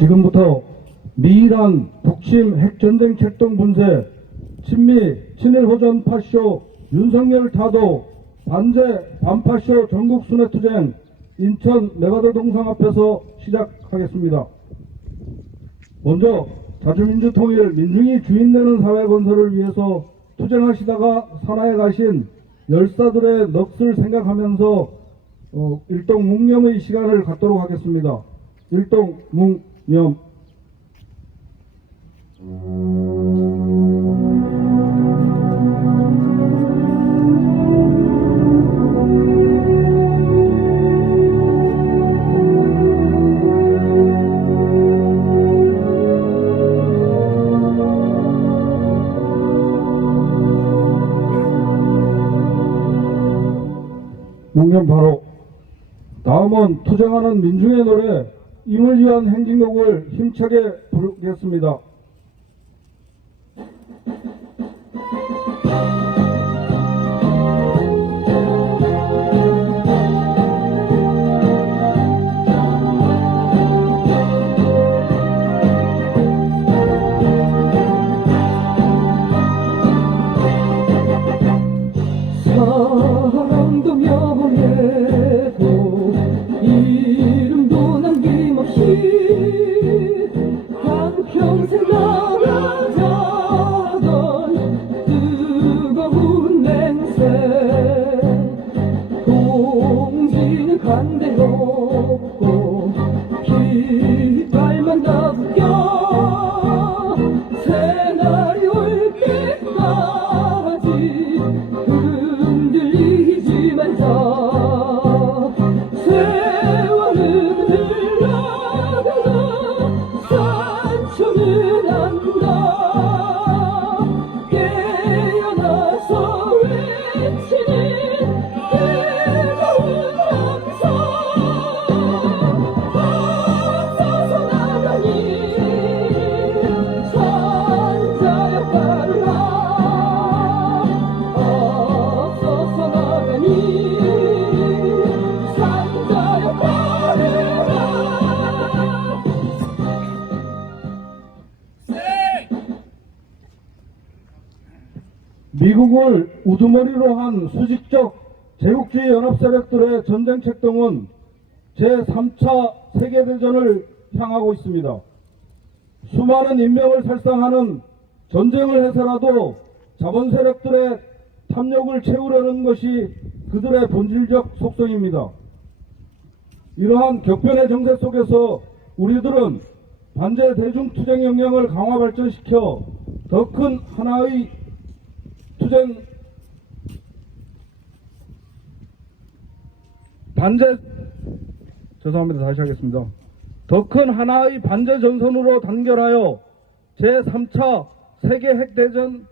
지금부터 미이란 북침 핵전쟁 책동 분쇄, 친미 친일호전 파쇼 윤석열 타도 반제 반파쇼 전국 순회투쟁 인천 메가더 동상 앞에서 시작하겠습니다. 먼저 자주민주통일 민중이 주인되는 사회 건설을 위해서 투쟁하시다가 산하에 가신 열사들의 넋을 생각하면서 일동묵념의 시간을 갖도록 하겠습니다. 일동묵념. 묵념 바로. 다음은 투쟁하는 민중의 노래 임을 위한 행진곡을 힘차게 부르겠습니다. 사랑도 명예도 이름도 남김없이 한평생 나가자던 뜨거운 맹세 동지는 간대없고 깃발만 다붙여 새날이 올 때까지 흔들리지 말자. 세월은 흘러가다 산천은 안다. 깨어나서 외치는 뜨거운 함성. 앞서서 나가니 산자여 따르라. 앞서서 나가니 산자여 따르라. 미국을 우두머리로 한 수직적 제국주의 연합세력들의 전쟁 책동은 제3차 세계대전을 향하고 있습니다. 수많은 인명을 살상하는 전쟁을 해서라도 자본세력들의 탐욕을 채우려는 것이 그들의 본질적 속성입니다. 이러한 격변의 정세 속에서 우리들은 반제 대중투쟁 역량을 강화 발전시켜 더 큰 하나의 다시 하겠습니다. 더 큰 하나의 반제 전선으로 단결하여 제3차 세계 핵대전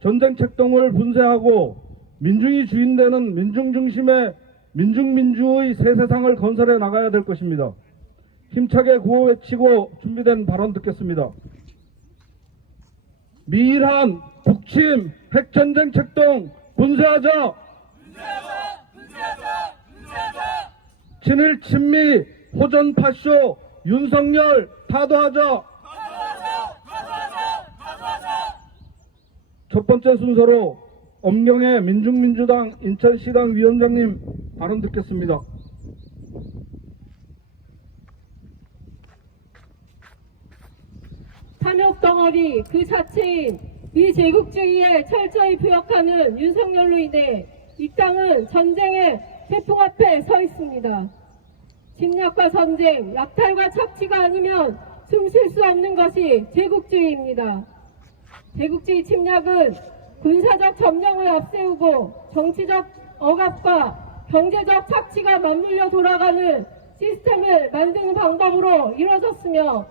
전쟁 책동을 분쇄하고 민중이 주인되는 민중 중심의 민중민주의 새 세상을 건설해 나가야 될 것입니다. 힘차게 구호 외치고 준비된 발언 듣겠습니다. 미일한 북침 핵전쟁 책동 분쇄하자! 친일 친미 호전 파쇼 윤석열 타도하자! 첫 번째 순서로 엄경의 민중민주당 인천시당 위원장님 발언 듣겠습니다. 탐욕 덩어리 그 자체인 비제국주의에 철저히 부역하는 윤석열로 인해 이 땅은 전쟁의 태풍 앞에 서 있습니다. 침략과 전쟁, 약탈과 착취가 아니면 숨 쉴 수 없는 것이 제국주의입니다. 제국주의 침략은 군사적 점령을 앞세우고 정치적 억압과 경제적 착취가 맞물려 돌아가는 시스템을 만드는 방법으로 이루어졌으며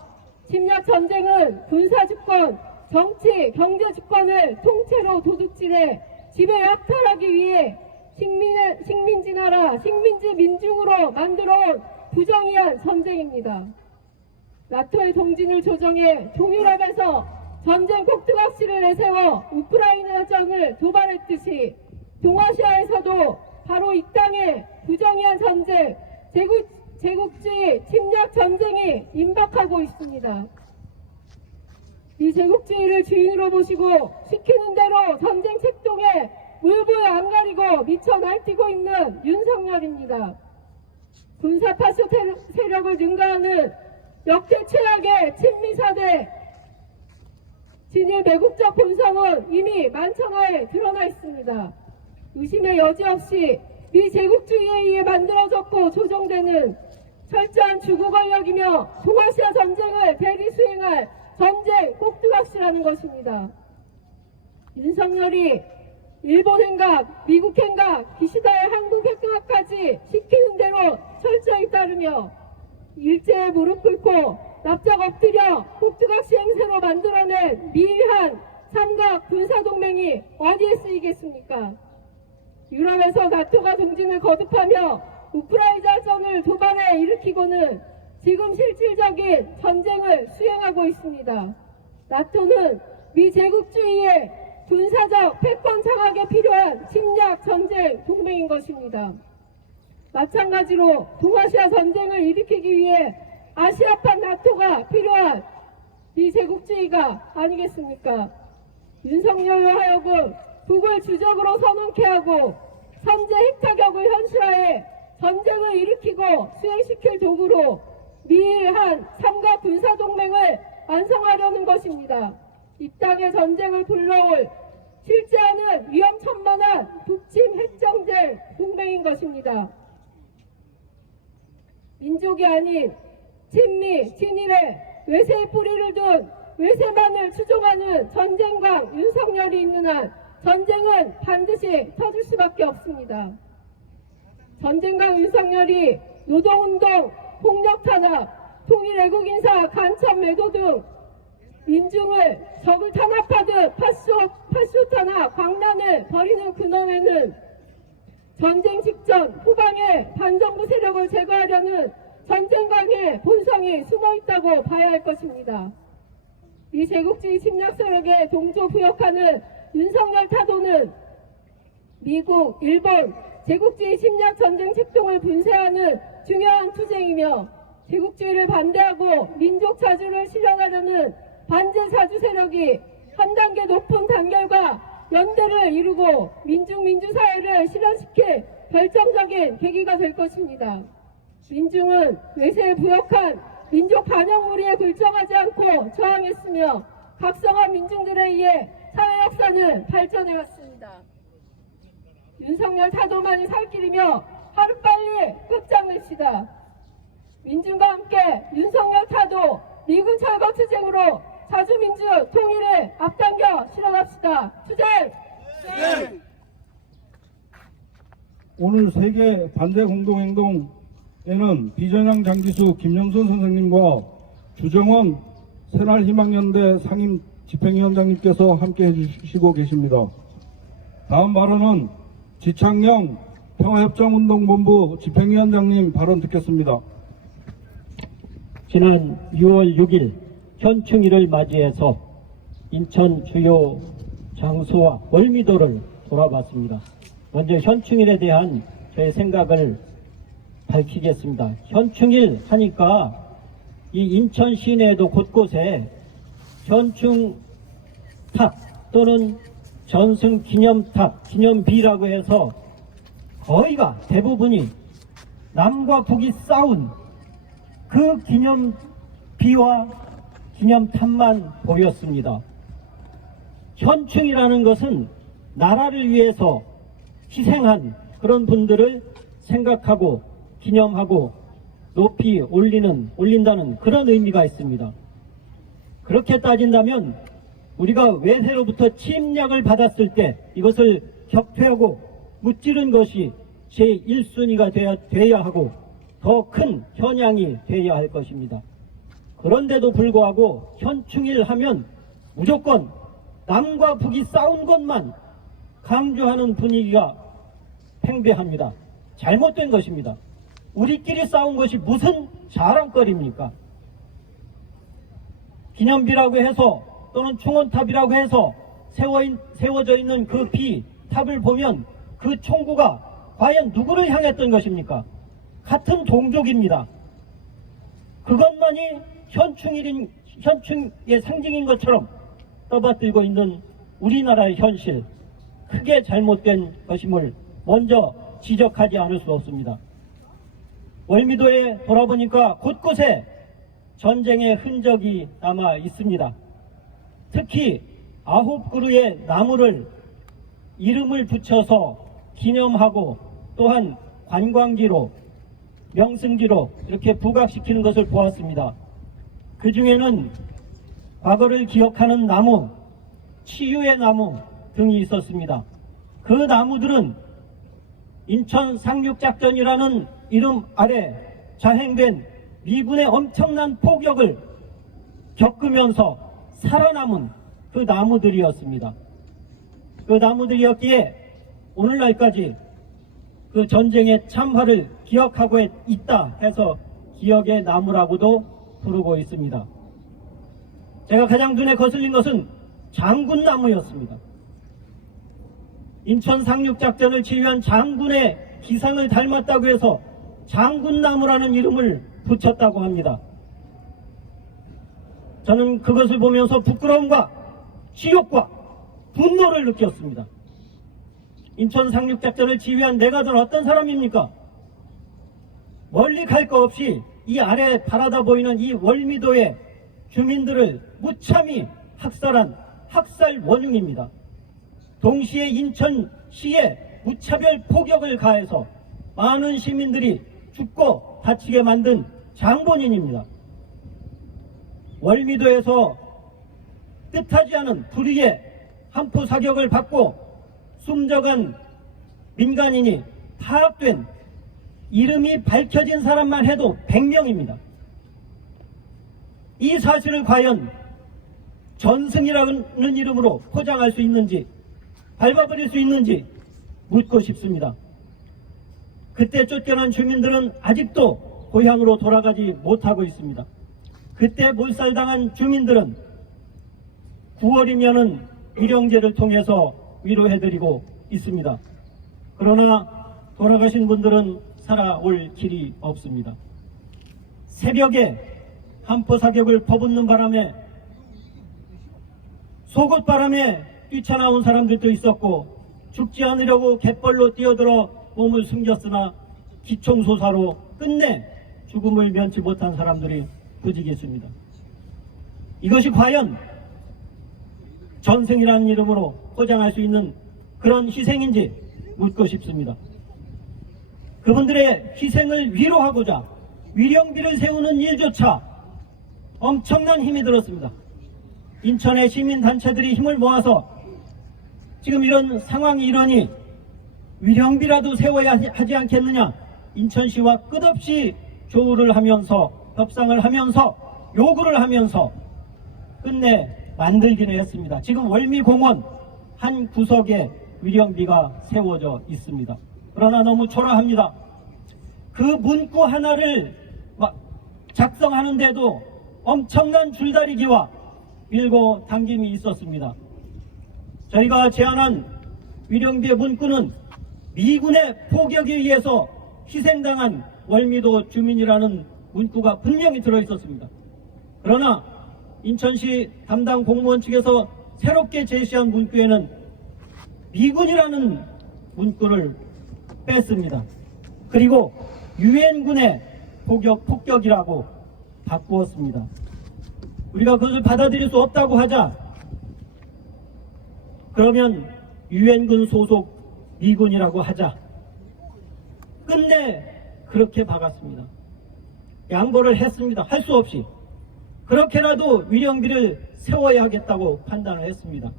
침략 전쟁은 군사주권, 정치, 경제주권을 통째로 도둑질해 지배 약탈하기 위해 식민지 나라, 식민지 민중으로 만들어온 부정의한 전쟁입니다. 나토의 동진을 조정해 동유럽에서 전쟁 폭등학시를 내세워 우크라이나전을 도발했듯이 동아시아에서도 바로 이 땅의 부정의한 전쟁, 제국주의 침략 전쟁이 임박하고 있습니다. 이 제국주의를 주인으로 보시고 시키는 대로 전쟁 책동에 물불 안 가리고 미쳐 날뛰고 있는 윤석열입니다. 군사 파쇼 세력을 능가하는 역대 최악의 친미사대 진일 매국적 본성은 이미 만천하에 드러나 있습니다. 의심의 여지 없이 미 제국주의에 의해 만들어졌고 조정되는 철저한 주구 권력이며 동아시아 전쟁을 대리 수행할 전쟁 꼭두각시라는 것입니다. 윤석열이 일본 행각, 미국 행각, 기시다의 한국 행각까지 시키는 대로 철저히 따르며 일제에 무릎 꿇고 납작 엎드려 꼭두각시 행세로 만들어낸 미일한 삼각 군사동맹이 어디에 쓰이겠습니까? 유럽에서 나토가 동진을 거듭하며 우크라이나전을 도발에 일으키고는 지금 실질적인 전쟁을 수행하고 있습니다. 나토는 미 제국주의의 군사적 패권 장악에 필요한 침략 전쟁 동맹인 것입니다. 마찬가지로 동아시아 전쟁을 일으키기 위해 아시아판 나토가 필요한 미 제국주의가 아니겠습니까? 윤석열로 하여금 북을 주적으로 선언케 하고 선제 핵타격을 현실화해 전쟁을 일으키고 수행시킬 도구로 미일-한 삼각 군사동맹을 완성하려는 것입니다. 이 땅에 전쟁을 불러올 실제하는 위험천만한 북침 핵정쟁 동맹인 것입니다. 민족이 아닌 친미, 친일의 외세의 뿌리를 둔 외세만을 추종하는 전쟁광 윤석열이 있는 한 전쟁은 반드시 터질 수밖에 없습니다. 전쟁광 윤석열이 노동운동, 폭력탄압, 통일애국인사 간첩 매도 등 민중을 적을 탄압하듯 파쇼 탄압, 광란을 벌이는 근원에는 전쟁 직전 후방에 반정부 세력을 제거하려는 전쟁광의 본성이 숨어있다고 봐야 할 것입니다. 이 제국주의 침략 세력에 동조부역하는 윤석열 타도는 미국, 일본 제국주의 침략 전쟁 책동을 분쇄하는 중요한 투쟁이며 제국주의를 반대하고 민족 자주를 실현하려는 반제 자주 세력이 한 단계 높은 단결과 연대를 이루고 민중사회를 실현시킬 결정적인 계기가 될 것입니다. 민중은 외세에 부역한 민족 반영무리에 굴정하지 않고 저항했으며 각성한 민중들에 의해 사회 역사는 발전해왔습니다. 윤석열 타도만이 살 길이며 하루빨리 끝장냅시다. 민중과 함께 윤석열 타도 미군 철거 투쟁으로 자주민주 통일을 앞당겨 실현합시다. 투쟁! 오늘 세계 반대 공동행동에는 비전향 장기수 김영순 선생님과 주정원 새날희망연대 상임 집행위원장님께서 함께 해주시고 계십니다. 다음 발언은 지창영 평화협정운동본부 집행위원장님 발언 듣겠습니다. 지난 6월 6일 현충일을 맞이해서 인천 주요 장소와 월미도를 돌아봤습니다. 먼저 현충일에 대한 저의 생각을 밝히겠습니다. 현충일 하니까 이 인천 시내에도 곳곳에 현충탑 또는 전승기념탑, 기념비라고 해서 거의가 대부분이 남과 북이 싸운 그 기념비와 기념탑만 보였습니다. 현충이라는 것은 나라를 위해서 희생한 그런 분들을 생각하고 기념하고 높이 올린다는 그런 의미가 있습니다. 그렇게 따진다면 우리가 외세로부터 침략을 받았을 때 이것을 격퇴하고 무찌른 것이 제1순위가 돼야 하고 더 큰 현양이 돼야 할 것입니다. 그런데도 불구하고 현충일 하면 무조건 남과 북이 싸운 것만 강조하는 분위기가 팽배합니다. 잘못된 것입니다. 우리끼리 싸운 것이 무슨 자랑거리입니까? 기념비라고 해서 또는 충원탑이라고 해서 세워져 있는 그 탑을 보면 그 총구가 과연 누구를 향했던 것입니까? 같은 동족입니다. 그것만이 현충의 상징인 것처럼 떠받들고 있는 우리나라의 현실, 크게 잘못된 것임을 먼저 지적하지 않을 수 없습니다. 월미도에 돌아보니까 곳곳에 전쟁의 흔적이 남아 있습니다. 특히 9그루의 나무를 이름을 붙여서 기념하고 또한 관광지로, 명승지로 이렇게 부각시키는 것을 보았습니다. 그 중에는 과거를 기억하는 나무, 치유의 나무 등이 있었습니다. 그 나무들은 인천 상륙작전이라는 이름 아래 자행된 미군의 엄청난 포격을 겪으면서 살아남은 그 나무들이었습니다. 그 나무들이었기에 오늘날까지 그 전쟁의 참화를 기억하고 있다 해서 기억의 나무라고도 부르고 있습니다. 제가 가장 눈에 거슬린 것은 장군나무였습니다. 인천 상륙작전을 지휘한 장군의 기상을 닮았다고 해서 장군나무라는 이름을 붙였다고 합니다. 저는 그것을 보면서 부끄러움과 치욕과 분노를 느꼈습니다. 인천 상륙작전을 지휘한 내가들 어떤 사람입니까? 멀리 갈 거 없이 이 아래 바라다 보이는 이 월미도의 주민들을 무참히 학살한 학살 원흉입니다. 동시에 인천시에 무차별 포격을 가해서 많은 시민들이 죽고 다치게 만든 장본인입니다. 월미도에서 뜻하지 않은 불의의 한포 사격을 받고 숨져간 민간인이 파악된 이름이 밝혀진 사람만 해도 100명입니다. 이 사실을 과연 전승이라는 이름으로 포장할 수 있는지, 밟아버릴 수 있는지 묻고 싶습니다. 그때 쫓겨난 주민들은 아직도 고향으로 돌아가지 못하고 있습니다. 그때 몰살당한 주민들은 9월이면은 위령제를 통해서 위로해드리고 있습니다. 그러나 돌아가신 분들은 살아올 길이 없습니다. 새벽에 한포 사격을 퍼붓는 바람에 속옷바람에 뛰쳐나온 사람들도 있었고, 죽지 않으려고 갯벌로 뛰어들어 몸을 숨겼으나 기총소사로 끝내 죽음을 면치 못한 사람들이 부지기수입니다. 이것이 과연 전승이라는 이름으로 포장할 수 있는 그런 희생인지 묻고 싶습니다. 그분들의 희생을 위로하고자 위령비를 세우는 일조차 엄청난 힘이 들었습니다. 인천의 시민단체들이 힘을 모아서 지금 이런 상황이 이러니 위령비라도 세워야 하지 않겠느냐, 인천시와 끝없이 조우를 하면서 협상을 하면서 요구를 하면서 끝내 만들기는 했습니다. 지금 월미공원 한 구석에 위령비가 세워져 있습니다. 그러나 너무 초라합니다. 그 문구 하나를 작성하는데도 엄청난 줄다리기와 밀고 당김이 있었습니다. 저희가 제안한 위령비의 문구는 미군의 포격에 의해서 희생당한 월미도 주민이라는 문구가 분명히 들어있었습니다. 그러나 인천시 담당 공무원 측에서 새롭게 제시한 문구에는 미군이라는 문구를 뺐습니다. 그리고 유엔군의 폭격이라고 바꾸었습니다. 우리가 그것을 받아들일 수 없다고 하자, 그러면 유엔군 소속 미군이라고 하자. 끝내 그렇게 박았습니다. 양보를 했습니다. 할 수 없이. 그렇게라도 위령비를 세워야 하겠다고 판단을 했습니다.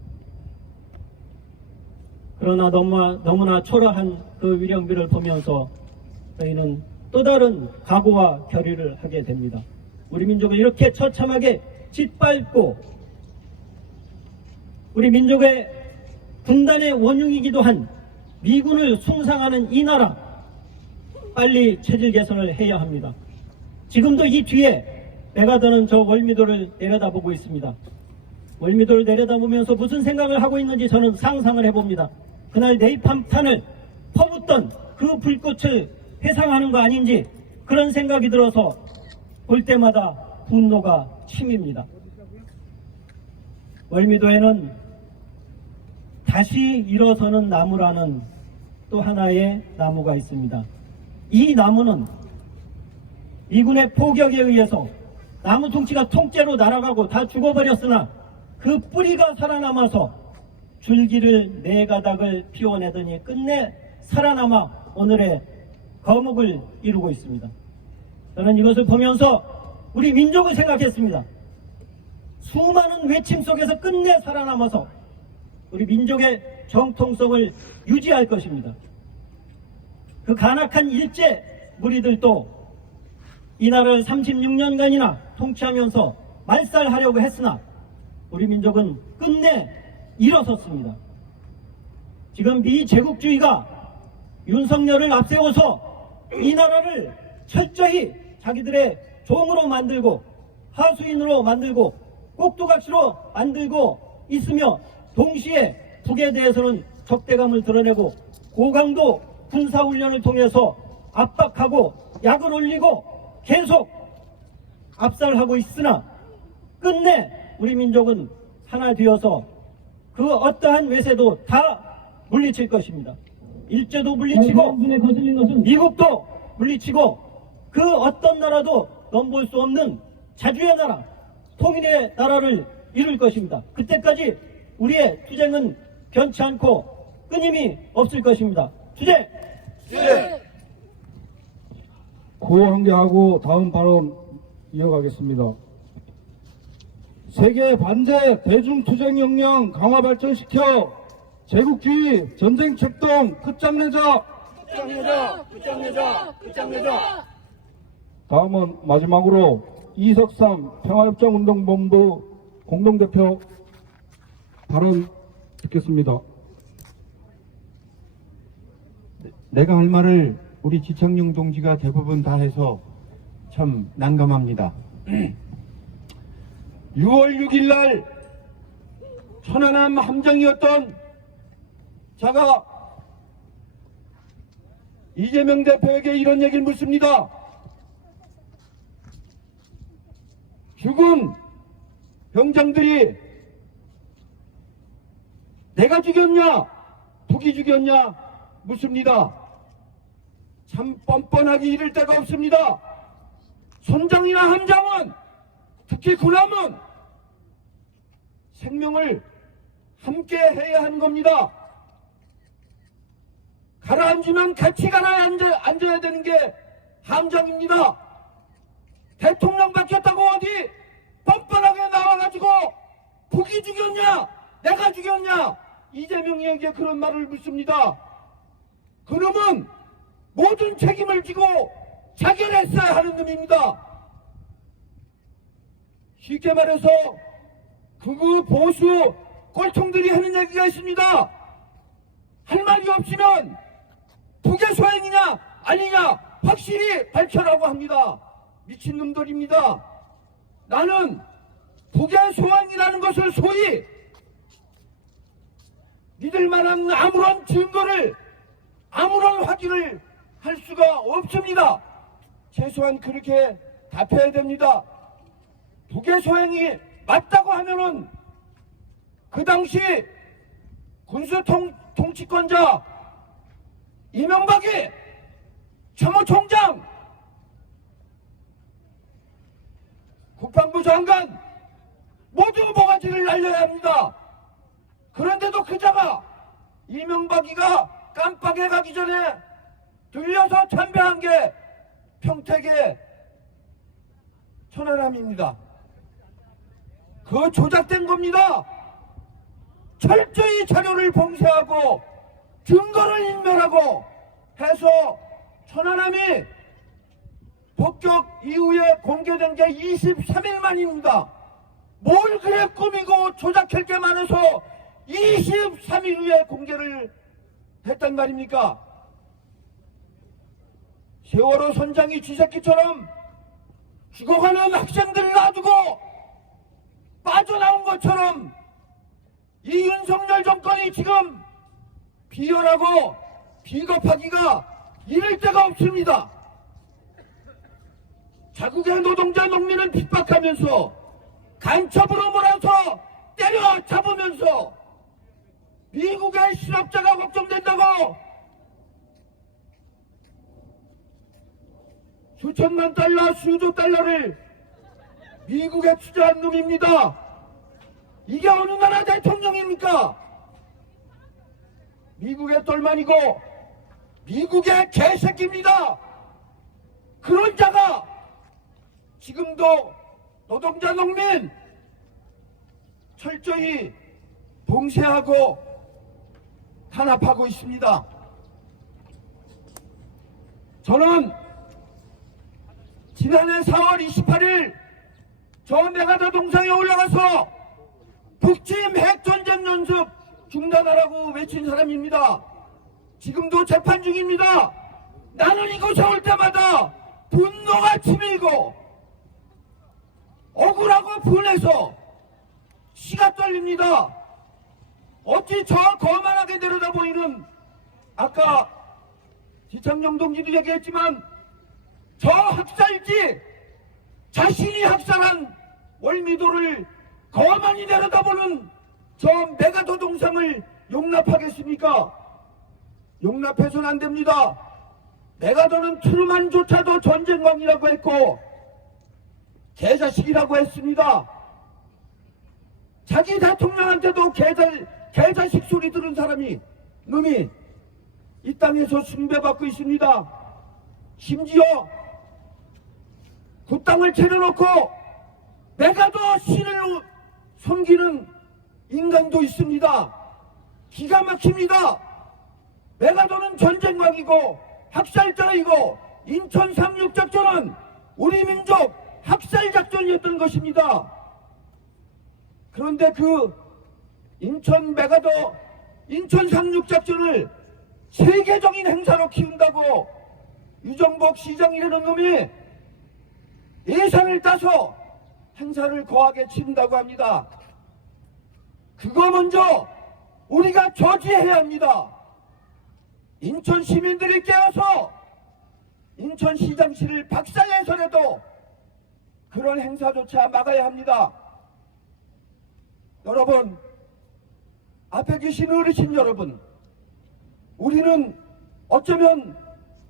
그러나 너무나 초라한 그 위령비를 보면서 저희는 또 다른 각오와 결의를 하게 됩니다. 우리 민족을 이렇게 처참하게 짓밟고 우리 민족의 분단의 원흉이기도 한 미군을 숭상하는 이 나라, 빨리 체질 개선을 해야 합니다. 지금도 이 뒤에 메가더는 저 월미도를 내려다보고 있습니다. 월미도를 내려다보면서 무슨 생각을 하고 있는지 저는 상상을 해봅니다. 그날 네이팜탄을 퍼붓던 그 불꽃을 회상하는 거 아닌지 그런 생각이 들어서 볼 때마다 분노가 치밉니다. 월미도에는 다시 일어서는 나무라는 또 하나의 나무가 있습니다. 이 나무는 미군의 포격에 의해서 나무 둥치가 통째로 날아가고 다 죽어버렸으나 그 뿌리가 살아남아서 줄기를 4가닥을 피워내더니 끝내 살아남아 오늘의 거목을 이루고 있습니다. 저는 이것을 보면서 우리 민족을 생각했습니다. 수많은 외침 속에서 끝내 살아남아서 우리 민족의 정통성을 유지할 것입니다. 그 간악한 일제 무리들도 이 나라를 36년간이나 통치하면서 말살하려고 했으나 우리 민족은 끝내 일어섰습니다. 지금 미 제국주의가 윤석열을 앞세워서 이 나라를 철저히 자기들의 종으로 만들고 하수인으로 만들고 꼭두각시로 만들고 있으며 동시에 북에 대해서는 적대감을 드러내고 고강도 군사훈련을 통해서 압박하고 약을 올리고 계속 압살하고 있으나 끝내 우리 민족은 하나 되어서 그 어떠한 외세도 다 물리칠 것입니다. 일제도 물리치고 미국도 물리치고 그 어떤 나라도 넘볼 수 없는 자주의 나라, 통일의 나라를 이룰 것입니다. 그때까지 우리의 투쟁은 변치 않고 끊임이 없을 것입니다. 투쟁! 구호 한 개 하고 다음 발언 이어가겠습니다. 세계 반대 대중투쟁 역량 강화 발전시켜 제국주의 전쟁 책동 끝장내자. 다음은 마지막으로 이석삼 평화협정운동본부 공동대표 발언 듣겠습니다. 내가 할 말을 우리 지창용 동지가 대부분 다 해서 참 난감합니다. 6월 6일 날 천안함 함정이었던 자가 이재명 대표에게 이런 얘기를 묻습니다. 죽은 병장들이 내가 죽였냐 북이 죽였냐 묻습니다. 참 뻔뻔하기 이를 데가 없습니다. 선장이나 함장은 특히 군함은 생명을 함께 해야 하는 겁니다. 가라앉으면 같이 앉아야 되는 게 함장입니다. 대통령 바뀌었다고 어디 뻔뻔하게 나와가지고 북이 죽였냐 내가 죽였냐 이재명에게 그런 말을 묻습니다. 그놈은 모든 책임을 지고 자결했어야 하는 놈입니다. 쉽게 말해서 극우 보수 꼴통들이 하는 얘기가 있습니다. 할 말이 없으면 북의 소행이냐 아니냐 확실히 밝혀라고 합니다. 미친놈들입니다. 나는 북의 소행이라는 것을 소위 믿을 만한 아무런 증거를 아무런 확인을 할 수가 없습니다. 최소한 그렇게 답해야 됩니다. 북의 소행이 맞다고 하면은 그 당시 군수 통치권자 이명박이 참모총장 국방부 장관 모두 모가지를 날려야 합니다. 그런데도 그자가 이명박이가 깜빡에 가기 전에 들려서 참배한 게 평택의 천안함입니다. 그 조작된 겁니다. 철저히 자료를 봉쇄하고 증거를 인멸하고 해서 천안함이 폭격 이후에 공개된 게 23일 만입니다. 뭘 그래 꾸미고 조작할 게 많아서 23일 후에 공개를 했단 말입니까? 세월호 선장이 쥐새끼처럼 죽어가는 학생들을 놔두고 빠져나온 것처럼 이 윤석열 정권이 지금 비열하고 비겁하기가 이를 데가 없습니다. 자국의 노동자 농민을 핍박하면서 간첩으로 몰아서 때려잡으면서 미국의 실업자가 걱정된다고 수천만 달러, 수조 달러를 미국에 투자한 놈입니다. 이게 어느 나라 대통령입니까? 미국의 똘만이고 미국의 개새끼입니다. 그런 자가 지금도 노동자 농민 철저히 봉쇄하고 탄압하고 있습니다. 저는 지난해 4월 28일 저 메가더 동상에 올라가서 북침 핵전쟁 연습 중단하라고 외친 사람입니다. 지금도 재판 중입니다. 나는 이곳에 올 때마다 분노가 치밀고 억울하고 분해서 시가 떨립니다. 어찌 저 거만하게 내려다보이는 아까 지창영 동지도 얘기했지만 저 학살지 자신이 학살한 월미도를 거만히 내려다보는 저 메가더 동상을 용납하겠습니까? 용납해서는 안 됩니다. 메가더는 트루만조차도 전쟁광이라고 했고 개자식이라고 했습니다. 자기 대통령한테도 개자식 소리 들은 놈이 이 땅에서 숭배받고 있습니다. 심지어 그 땅을 차려놓고 메가더 신을 섬기는 인간도 있습니다. 기가 막힙니다. 메가더는 전쟁광이고 학살자이고 인천 상륙작전은 우리 민족 학살작전이었던 것입니다. 그런데 그 인천 상륙작전을 세계적인 행사로 키운다고 유정복 시장이라는 놈이 예산을 따서 행사를 거하게 치른다고 합니다. 그거 먼저 우리가 저지해야 합니다. 인천 시민들이 깨어서 인천시장실을 박살내서라도 그런 행사조차 막아야 합니다. 여러분, 앞에 계신 어르신 여러분, 우리는 어쩌면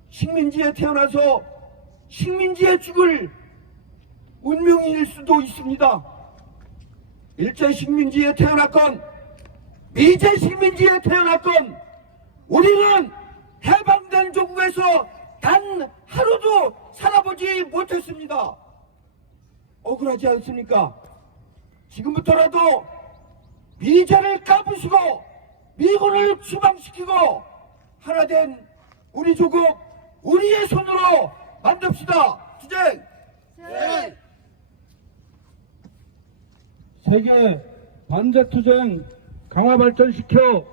식민지에 태어나서 식민지에 죽을 운명일 수도 있습니다. 일제 식민지에 태어났건 미제 식민지에 태어났건 우리는 해방된 조국에서 단 하루도 살아보지 못했습니다. 억울하지 않습니까? 지금부터라도 미제를 까부시고 미군을 추방시키고 하나된 우리 조국 우리의 손으로 만듭시다. 투쟁! 세계 반제투쟁 강화 발전시켜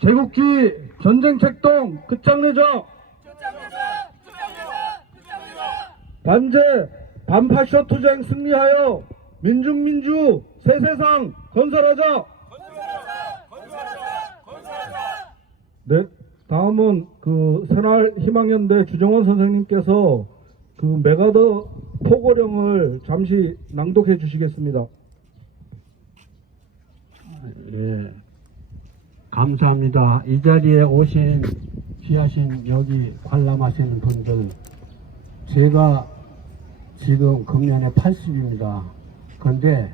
제국기 전쟁책동 끝장내자. 반제 반파쇼 투쟁 승리하여 민중민주 새 세상 건설하자. 네, 다음은 그 새날희망연대 주정원 선생님께서 그 메가더 포고령을 잠시 낭독해 주시겠습니다. 예, 감사합니다. 이 자리에 오신 귀하신 여기 관람하시는 분들, 제가 지금 금년에 80입니다. 그런데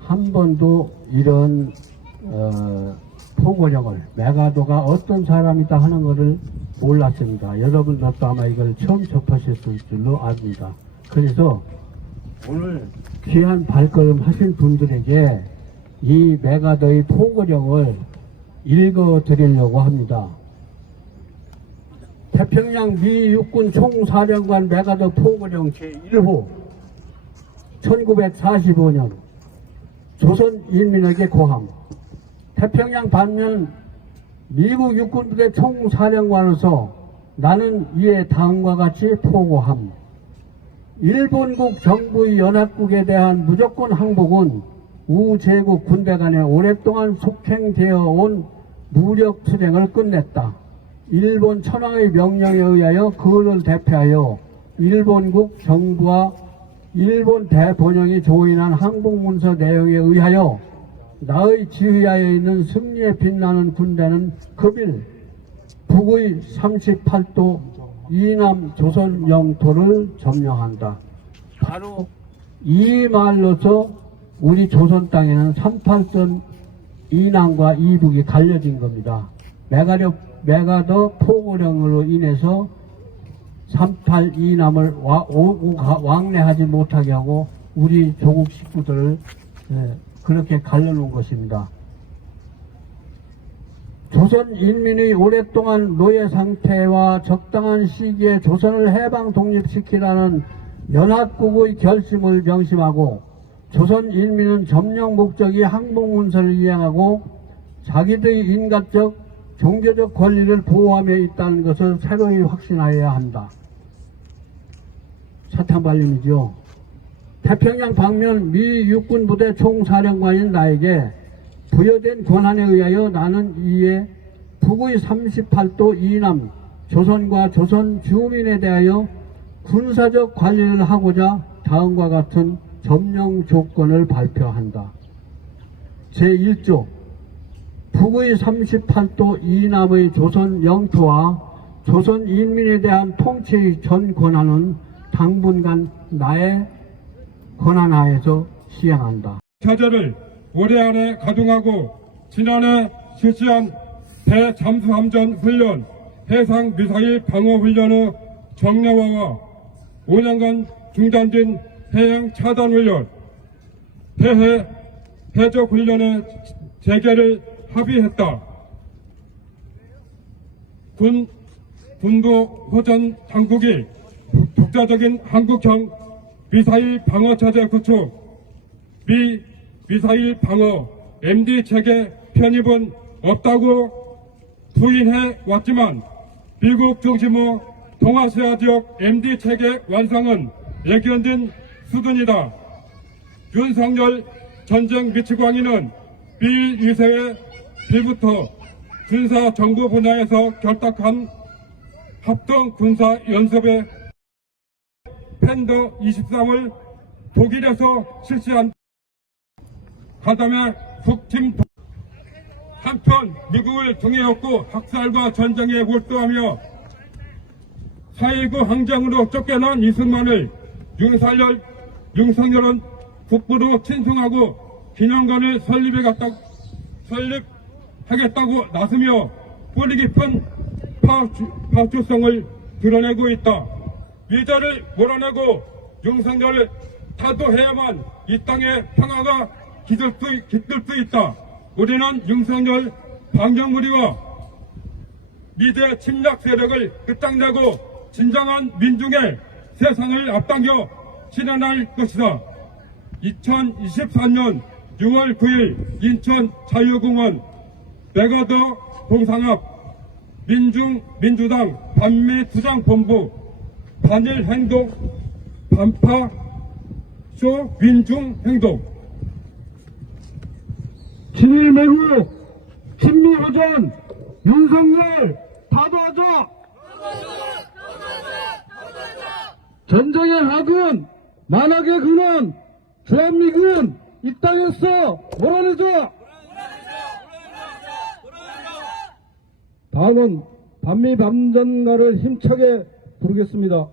한 번도 이런 포고령을 메가더가 어떤 사람이다 하는 것을 몰랐습니다. 여러분들도 아마 이걸 처음 접하셨을 줄로 압니다. 그래서 오늘 귀한 발걸음 하신 분들에게 이 메가더의 포고령을 읽어드리려고 합니다. 태평양 미 육군 총사령관 메가더 포고령 제1호 1945년 조선인민에게 고함. 태평양 반면 미국 육군부대 총사령관으로서 나는 이에 다음과 같이 포고함. 일본국 정부의 연합국에 대한 무조건 항복은 우제국 군대 간에 오랫동안 속행되어 온 무력 투쟁을 끝냈다. 일본 천황의 명령에 의하여 그를 대표하여 일본국 정부와 일본 대본영이 조인한 항복문서 내용에 의하여 나의 지휘하에 있는 승리에 빛나는 군대는 급일 북의 38도 이남 조선 영토를 점령한다. 바로 이 말로서 우리 조선 땅에는 38선 이남과 이북이 갈려진 겁니다. 메가더 포고령으로 인해서 38 이남을 왕래하지 못하게 하고 우리 조국 식구들을 그렇게 갈려놓은 것입니다. 조선 인민의 오랫동안 노예 상태와 적당한 시기에 조선을 해방 독립시키라는 연합국의 결심을 명심하고 조선 인민은 점령 목적이 항복문서를 이행하고 자기들의 인간적, 종교적 권리를 보호하며 있다는 것을 새로이 확신하여야 한다. 사탕발림이죠. 태평양 방면 미 육군부대 총사령관인 나에게 부여된 권한에 의하여 나는 이에 북의 38도 이남 조선과 조선 주민에 대하여 군사적 관리를 하고자 다음과 같은 점령 조건을 발표한다. 제1조 북의 38도 이남의 조선 영토와 조선 인민에 대한 통치의 전 권한은 당분간 나의 권한하에서 시행한다. 체제를 올해 안에 가동하고 지난해 실시한 대잠수함전 훈련, 해상 미사일 방어 훈련의 정례화와 5년간 중단된 해양 차단 훈련, 해해 해적 훈련의 재개를 합의했다. 군부 호전 당국이 독자적인 한국형 미사일 방어 체제 구축, 미사일 방어 MD 체계 편입은 없다고 부인해 왔지만 미국 중심의 동아시아 지역 MD 체계 완성은 예견된 수준이다. 윤석열 전쟁 미치광이는 미일 2세의 빌부터 군사 정부 분야에서 결탁한 합동 군사 연습의 팬더 23을 독일에서 실시한 가담의 북팀 한편 미국을 등에업고 학살과 전쟁에 몰두하며 4.19 항쟁으로 쫓겨난 이승만을 윤석열은 국부로 친송하고 기념관을 설립하겠다고 나서며 뿌리 깊은 파쇼성을 드러내고 있다. 미자를 몰아내고 윤석열을 타도해야만 이 땅의 평화가 깃들 수 있다. 우리는 윤석열 방정무리와 미대 침략 세력을 끝장내고 진정한 민중의 세상을 앞당겨 실현할 것이다. 2024년 6월 9일 인천 자유공원 메가더 동상 앞 민주당 반미투쟁본부 반일행동 반파쇼 민중행동 친일매국 친미호전 윤석열 타도하자. 전쟁의 학은 만악의 근원 주한미군 이 땅에서 몰아내자. 다음은 반미 반전가를 힘차게 부르겠습니다.